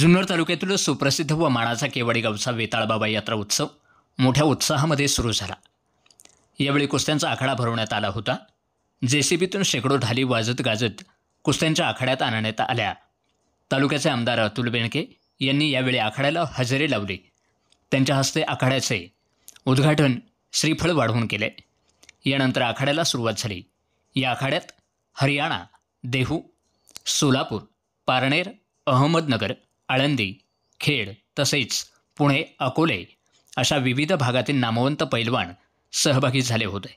जुन्नर तालुक्यातील सुप्रसिद्ध व मानाचा केवाडी गावचा वेताळबाबा यात्रा उत्सव मोठ्या उत्साहामध्ये सुरू झाला। यावेळी कुस्त्यांचा आखाडा भरवण्यात आला होता। जेसीबीतून शेकडो ढाली वाजत गाजत कुस्त्यांच्या आखाड्यात आणण्यात आल्या। तालुक्याचे आमदार अतुल बेनके यांनी यावेळी आखाड्याला हजेरी लावली। त्यांच्या हस्ते आखाड्याचे उद्घाटन श्रीफळ वाढवून केले। यानंतर आखाड्याला सुरुवात झाली। या आखाड्यात हरियाणा, देहू, सोलापूर, पारनेर, अहमदनगर, आळंदी, खेड तसेच पुणे, अकोले अशा विविध भागातील नामवंत पैलवान सहभागी झाले होते।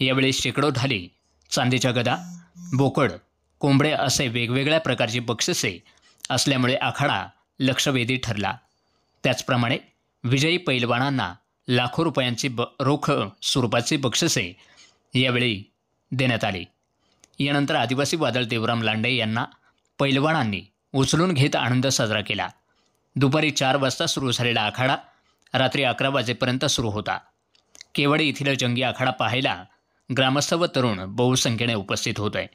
यावेळी शेकडो ढाली, चांदीच्या गदा, बोकड, कोंबडे असे वेगवेगळ्या प्रकारची बक्षिसे असल्यामुळे आखाडा लक्षवेधी ठरला। त्याचप्रमाणे विजयी पैलवानांना लाखो रुपयांची रोख स्वरूपाची बक्षिसे यावेळी देण्यात आली। यानंतर आदिवासी वादळ देवराम लांडे यांना पैलवानांनी उचलून घेत आनंद साजरा केला। दुपारी 4 वाजता सुरू झालेला आखाडा रात्री 11 वाजेपर्यंत सुरू होता। केवाडी येथील जंगी आखाडा पाहायला ग्रामस्थ व तरुण बहुसंख्येने उपस्थित होते।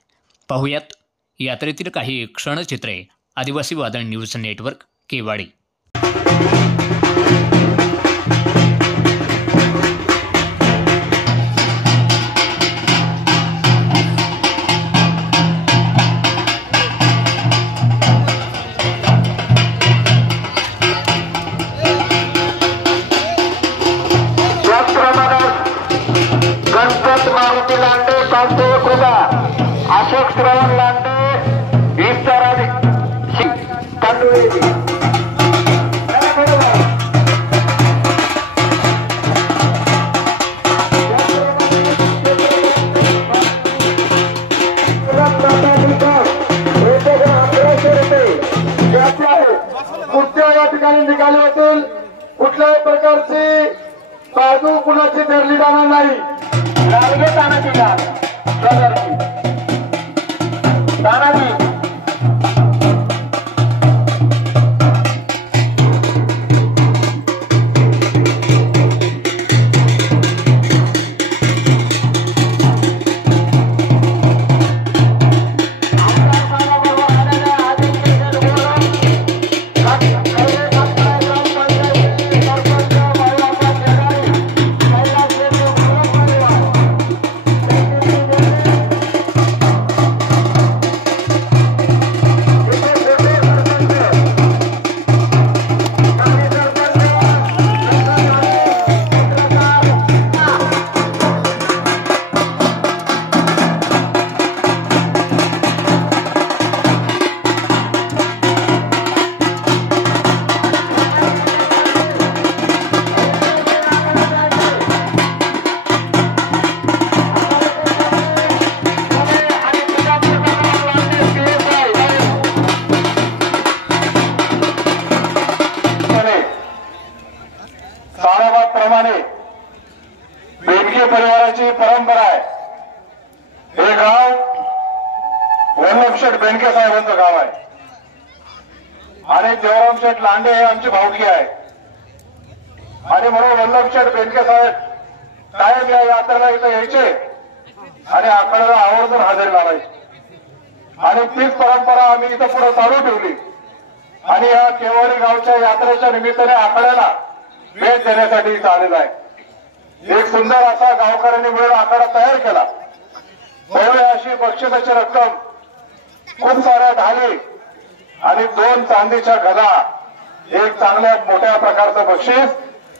पाहुयात यात्रेतील काही क्षणचित्रे। आदिवासी वादळ न्यूज नेटवर्क, केवाडी। अशोक श्रवण लांडे, ईश्वराजी तांदुळेजी कुठल्या या ठिकाणी निघाले होतील। कुठल्याही प्रकारची बाजू कुणाची धरली जाणार नाही। राजगे तानाजी तानाजी बेनके परिवाराची परंपरा आहे। हे गाव वल्लभशेठ बेनके साहेबांचं गाव आहे आणि देवरामशेठ लांडे हे आमची भावकी आहे आणि म्हणून वल्लभशेठ बेनके साहेब कायम या यात्रेला इथं यायचे आणि आखाड्याला आवर्जून हजेरी लावायची आणि तीच परंपरा आम्ही इथं पुढे चालू ठेवली आणि या केवाडी गावच्या यात्रेच्या निमित्ताने आखाड्याला भेट देण्यासाठी इथं आलेला आहे। एक सुंदर असा गावकऱ्यांनी मिळून आखाडा तयार केला। भव्य अशी बक्षिसाची रक्कम, खूप साऱ्या ढाली आणि 2 चांदीच्या गदा, एक चांगल्या मोठ्या प्रकारचं बक्षीस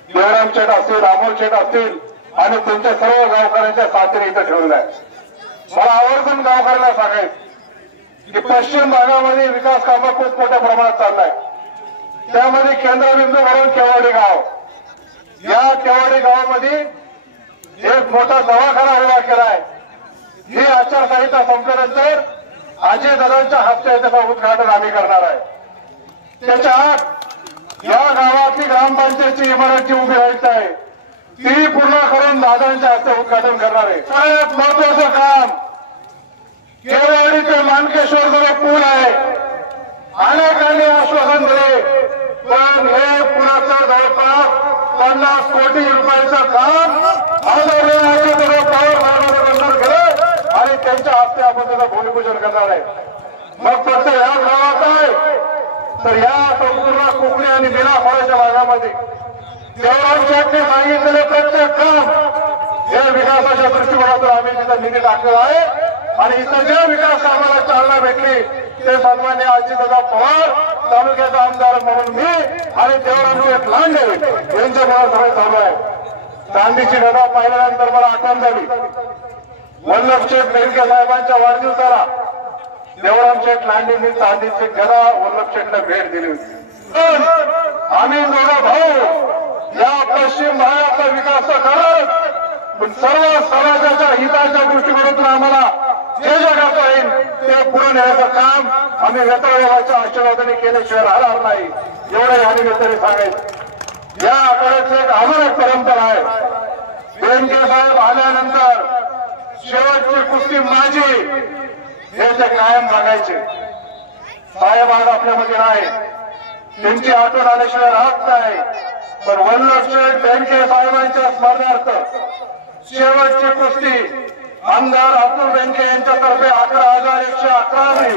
देवराम शेठ असतील, अमोल शेठ असतील आणि तुमच्या सर्व गावकऱ्यांच्या साथीने इथं ठेवलेलं आहे। मला आवर्जून गावकऱ्यांना सांगायचं की पश्चिम भागामध्ये विकास कामं खूप मोठ्या प्रमाणात चाललाय। त्यामध्ये केंद्रबिंदू म्हणून केवाडी गाव, या केवाडी गावामध्ये एक मोठा दवाखाना उभा केलाय। ही आचारसंहिता संपल्यानंतर अजयदादांच्या हस्ते त्याचं उद्घाटन आम्ही करणार आहे। त्याच्या आत या गावातली ग्रामपंचायतची इमारत जी उभी राहायची आहे ती पूर्ण करून दादांच्या हस्ते उद्घाटन करणार आहे। सगळ्यात महत्वाचं काम केवाडी ते मानकेश्वर जो पूल आहे, अनेकांनी आश्वासन दिले पण हे पुलाचं जवळपास 50 कोटी रुपयाचं काम आणि त्यांच्या हस्ते आपण त्याचं भूमिपूजन करणार आहे। मग फक्त या गावात आहे तर या संपूर्ण कोकणी आणि मिराखोऱ्याच्या भागामध्ये देवराम शेठने सांगितलेले प्रत्येक काम हे विकासाच्या दृष्टिकोनातून आम्ही तिथं निधी टाकलेला आहे आणि इथं ज्या विकास कामाला चालना भेटली ते सन्मान्य अजितदादा पवार तालुक्याचा आमदार म्हणून मी आणि देवराम शेठ लांडे यांच्यामुळे सगळे चालू आहे. चांदीची गदा पाहिल्यानंतर मला आठवण झाली. वल्लभ शेठ बेनके साहेबांच्या वाढदिवसाला देवराम शेठ लांडेंनी चांदीची गदा वल्लभ शेठला भेट दिली होती. आम्ही दोघं भाऊ या पश्चिम भागाचा विकास करत पण सर्व समाजाच्या हिताच्या दृष्टिकोनातून आम्हाला जे जे करता येईल ते पुढे नेण्याचं काम आम्ही वेतळदेवाच्या आशीर्वादाने केल्याशिवाय राहणार नाही एवढं या निमित्ताने सांगायचं. या आठवड्याची एक अजून एक परंपरा आहे. बेनके साहेब आल्यानंतर शेवटची कुस्ती माझी हे ते कायम सांगायचे. साहेब आज आपल्यामध्ये नाही, त्यांची आठवण आल्याशिवाय राहत नाही. पण वल्लभ शेठ बेनके साहेबांच्या स्मरणार्थ शेवटची कुस्ती आमदार अतुल बेनके यांच्यातर्फे 11,111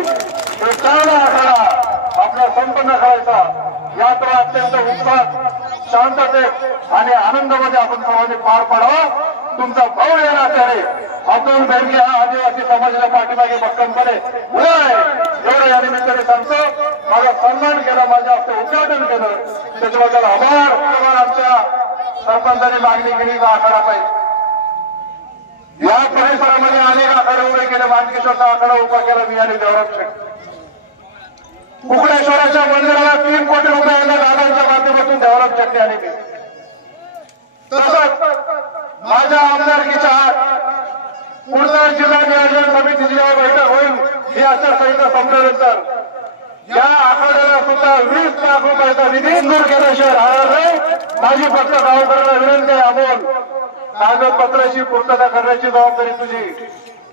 एकावन्न आखाडा आपला संपन्न करायचा. यात्रा अत्यंत उत्साहात शांततेत आणि आनंदामध्ये आपण सर्वांनी पार पाडावा. तुमचा भाऊ या नात्याने अतुल बेनके हा आदिवासी समाजाच्या पाठीमागे भक्कमपणे उभा आहे एवढं या निमित्ताने सांगतो. माझा सन्मान केला, माझ्या हस्ते उद्घाटन केलं त्याच्याबद्दल आभार. आमच्या सरपंचांनी मागणी केली का आखाडा पाहिजे. या परिसरामध्ये अनेक आखाडे उभे केले. मानकेश्वरचा आखाडा उभा केला मी आणि देवराम शेठ. कुकडेश्वराच्या मंदिराला 3 कोटी रुपयांना दादांच्या माध्यमातून देवराम शेट्टी आणि मी. तसंच माझ्या आमदारकीच्या पुढचा जिल्हा नियोजन समितीची जेव्हा बैठक होईल ही आचारसंहिता संपल्यानंतर या आखाड्याला सुद्धा 20 लाख रुपयाचा निधी मंजूर केल्याशिवाय राहणार नाही. माझी फक्त गावकऱ्यांना विनंती आहे, अमोल कागदपत्राची पूर्तता करण्याची जबाबदारी तुझी.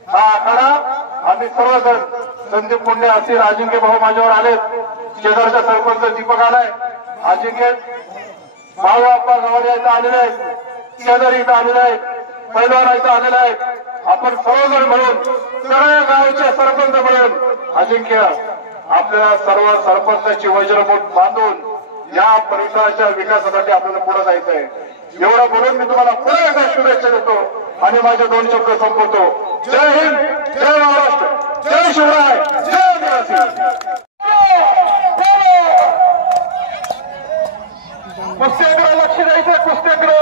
हा आखाडा आम्ही सर्वजण संदीप मुंडे असतील, अजिंक्य भाऊ माझ्यावर आलेत, शेजारच्या सरपंच दीपक आलाय, अजिंक्य भाऊ आप्पा गवाडे इथं आलेले आहेत, शेजारी इथं आलेले आहेत, पैलवान इथं आलेले आहेत. आपण सर्वजण मिळून सगळ्या गावचे सरपंच मिळून अजिंक्य आपल्याला सर्व सरपंचाची वज्रमूठ बांधून या परिसराच्या विकासासाठी आपल्याला पुढे जायचं आहे. एवढं बोलून मी तुम्हाला पुन्हा एकदा शुभेच्छा देतो आणि माझे 2 शब्द संपवतो. जय हिंद, जय महाराष्ट्र, जय शिवराय, जय आदिवासी. कुस्त्याकडे लक्ष द्यायचं. कुस्त्याकडे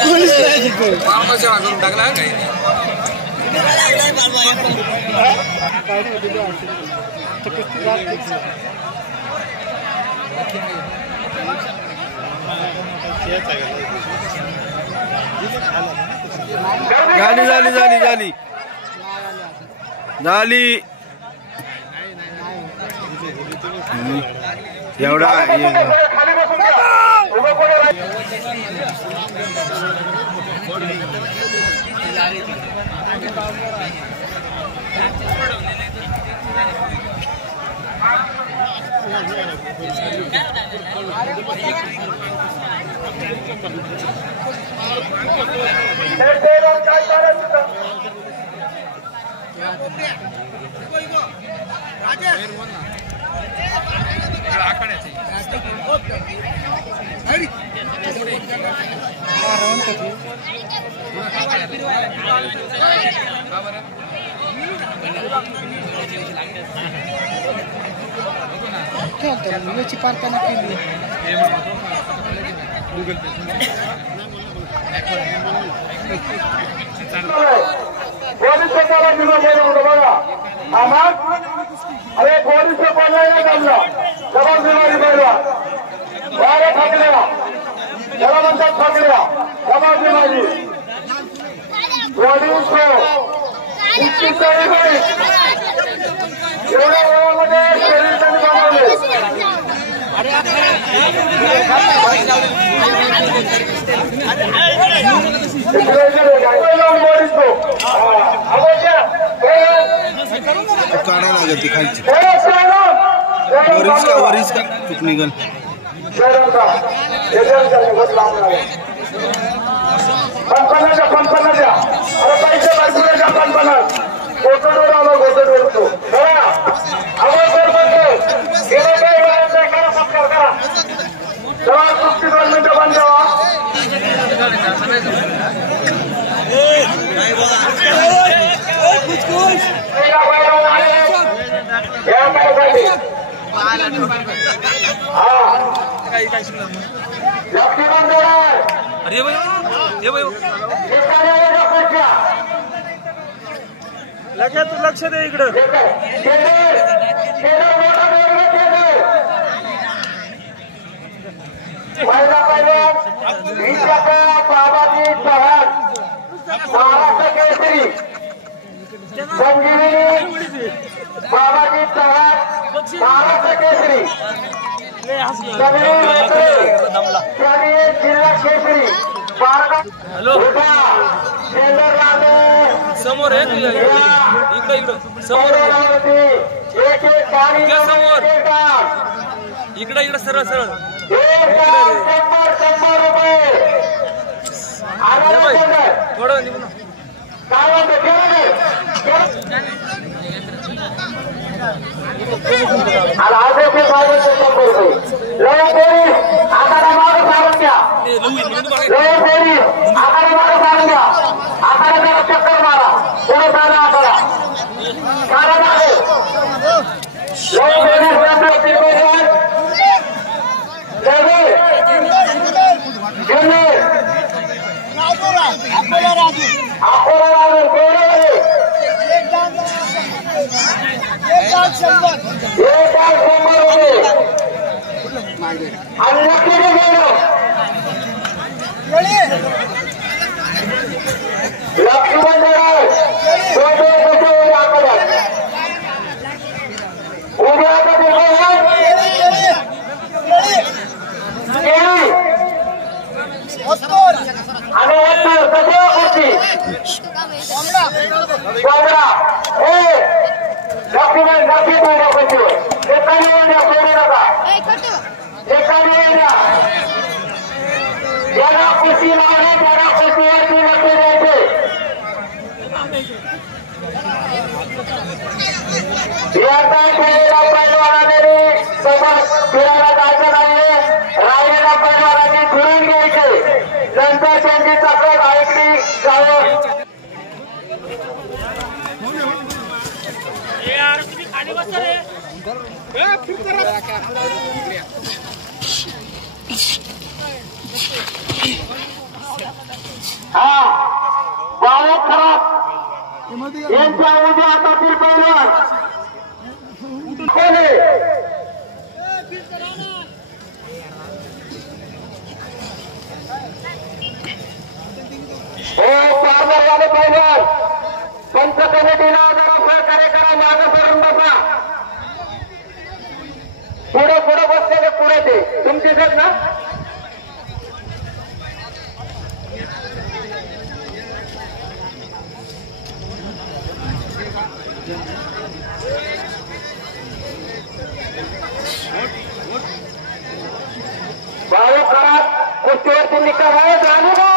पोलीस नाही टाकला काही झाली झाली झाली झाली झाली एवढा खाली बसून घ्या. उभं कोणी काय करायचं. याची पार्काना केली गुगल पे पोलिसाला दिलं बघा. अरे पोलिस बोलला जबाबदारी फाकड्या बारा फाकड्या त्याला म्हणतात फाकड्या समाजी माझी वडील एवढ्या वेळामध्ये शरीर त्यांनी बनवले काढायला लागेल ती खालची वरीच का चूक निघल पंपनाच्या अरे पैसे बाजूच्या पंपनात गोतडवर आलो गोतडवर तो आवाज म्हणतो गेले काही वेळांचा करा सत्कार करा जवळ 62 मिनिटं बंद जावा लक्ष दे इकडं पहिला बाबाजी चव्हाण महाराष्ट्र केसरी संजीवनी बाबाजी चव्हाण महाराष्ट्र केसरी जिल्हा केसरी समोर आहे समोर समोर इकडे सरळ सरळ थोडं निघून चक्कर मारा पुढे जाणं आकडा फिरायला जायचं नाहीये राहिलेल्या पैलवानांनी फिरून घ्यायचे नंतर त्यांची तक्रार ऐकली जावं हा बाळक खराब यांच्या उद्या हातातील पैलवान पारदर्शक पैलवान पंच कमिटीला जरा सहकार्य करा मागे करून बसा पुढे पुढे बसलेले पुढे ते तुमचीच आहेत ना बाळू खराब कुस्तीवरती निकाल आहे जाणू का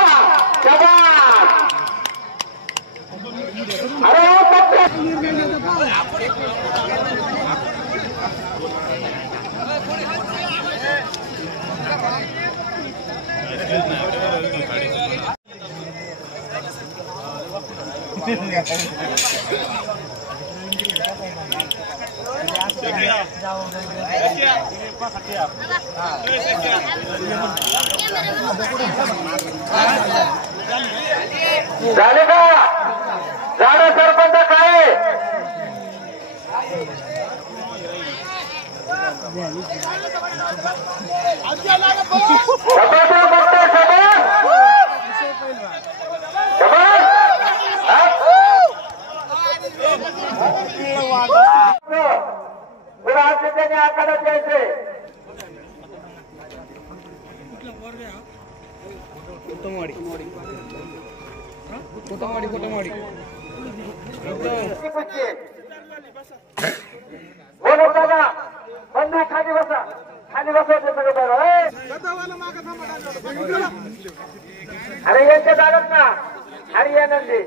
अरे झाले का झाडं सरपंच काय आखाड्यात यायचे बोलो दादा बंधू खाली बसा सगळं बरं अरे यांच्या दारात ना हरियाणाचे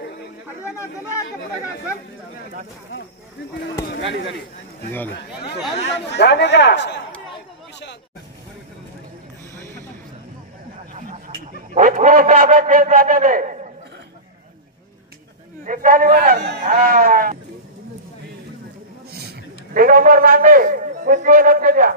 झाले का उत्कृष्ट आता खेळ झालेले दिगंबर लांडे कुस्तीवर लक्ष द्या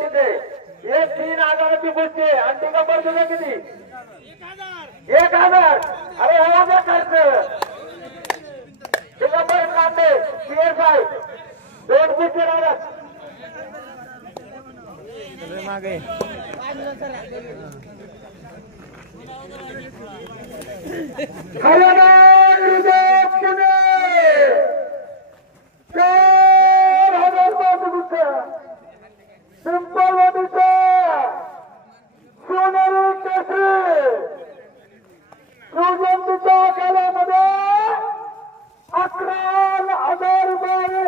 तिथे एक 3,000ची कुस्ती आणि दिगंबर तुझे किती 1,000 अरे हो द्या खर्च दिगंबर लांडे PSI 2 कुस्ती राहतात मागे सिंपल सोनेरी केसरी सुगंधीच्या कालामध्ये 11,000 रुपये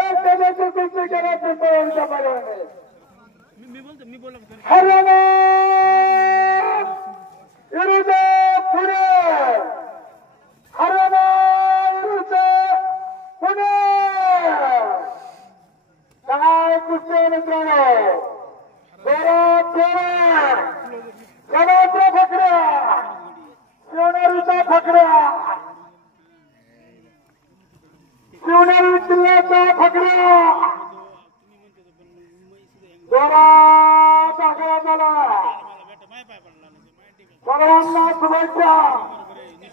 एक डब्याची कुस्ती केला पिंपळांच्या पर्यायाने हरियाणा विरुद्ध पुणे हरियाणा विरुद्ध पुणे काय कुस्ती मित्रांनो गणाच्या फकड्या शिवनेरीच्या फकड्या शिवनेरी जिल्ह्याच्या फकड्या सर्वांना शुभेच्छा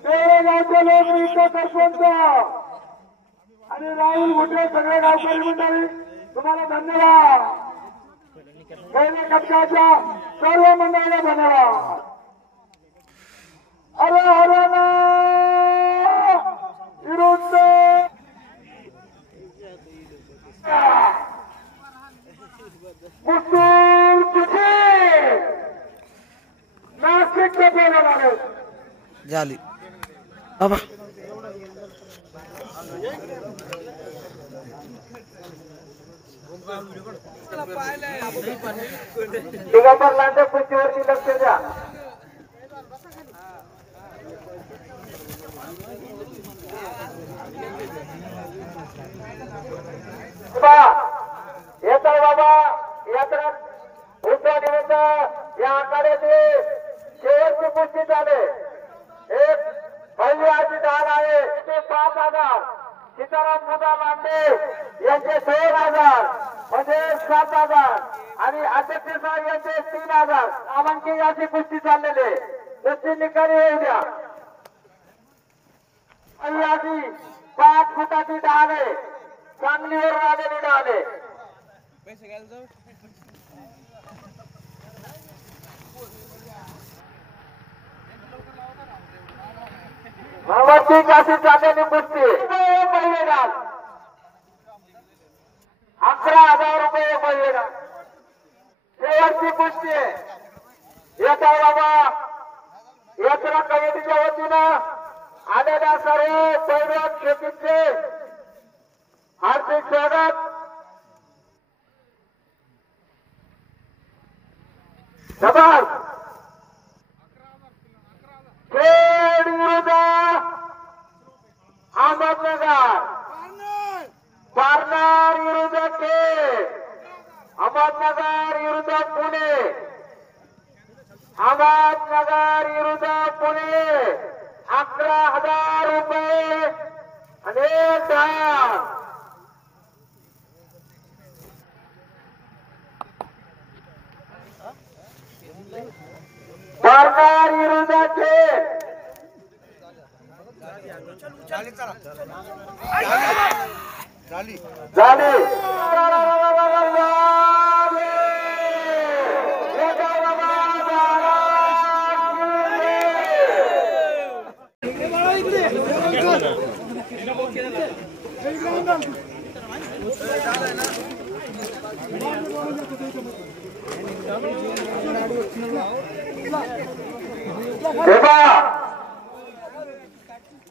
गावचे लोक नृत्य सरपंच आणि राहुल मोठे सगळे गावकरी मंडळी तुम्हाला धन्यवाद पहिल्या टप्प्याच्या सर्व मंडळाला धन्यवाद अरे हरियाणा विरुद्ध नाशिकचे बोलणार झाली बाबा दिगंबर लांडे कुस्तीवरती लक्ष द्या येतो बाबा यात्रा उत्सव निमित्त या आखाड्याची शेवटची कुस्ती झाली एक पहिली आजी ढाल आहे ते 5,000 सीताराम मुदा लांडे यांचे 2,000 म्हणजे 7,000 आणि अध्यक्ष साहेब यांचे 3,000 नामांकित याची कुस्ती चाललेली त्याची निकाली होऊ द्या आणि आधी 5 फुटाची ढाल आहे सांगलीवर आलेली ढाल आहे ठीक अशी चाललेली कुस्ती पहिले ढाल 11,000 रुपये पहिले ढाल शेवटची कुस्ती येता बाबा यात्रा कमिटीच्या वतीनं आलेल्या सर्व पैलवान शेतीचे हार्दिक स्वागत जबर खेड विरुद्ध अहमदनगर पारनार विरुद्ध खेड अहमदनगर विरुद्ध पुणे अहमदनगर विरुद्ध पुणे 11,000 रुपये आणि 10 5 पारणार विरुद्ध थेट झाली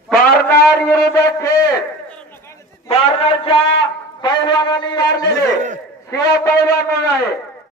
पारणार विरुद्ध थेट पारणारच्या पैलवानांनी हारलेले शिव पैलवान म्हणून आहे.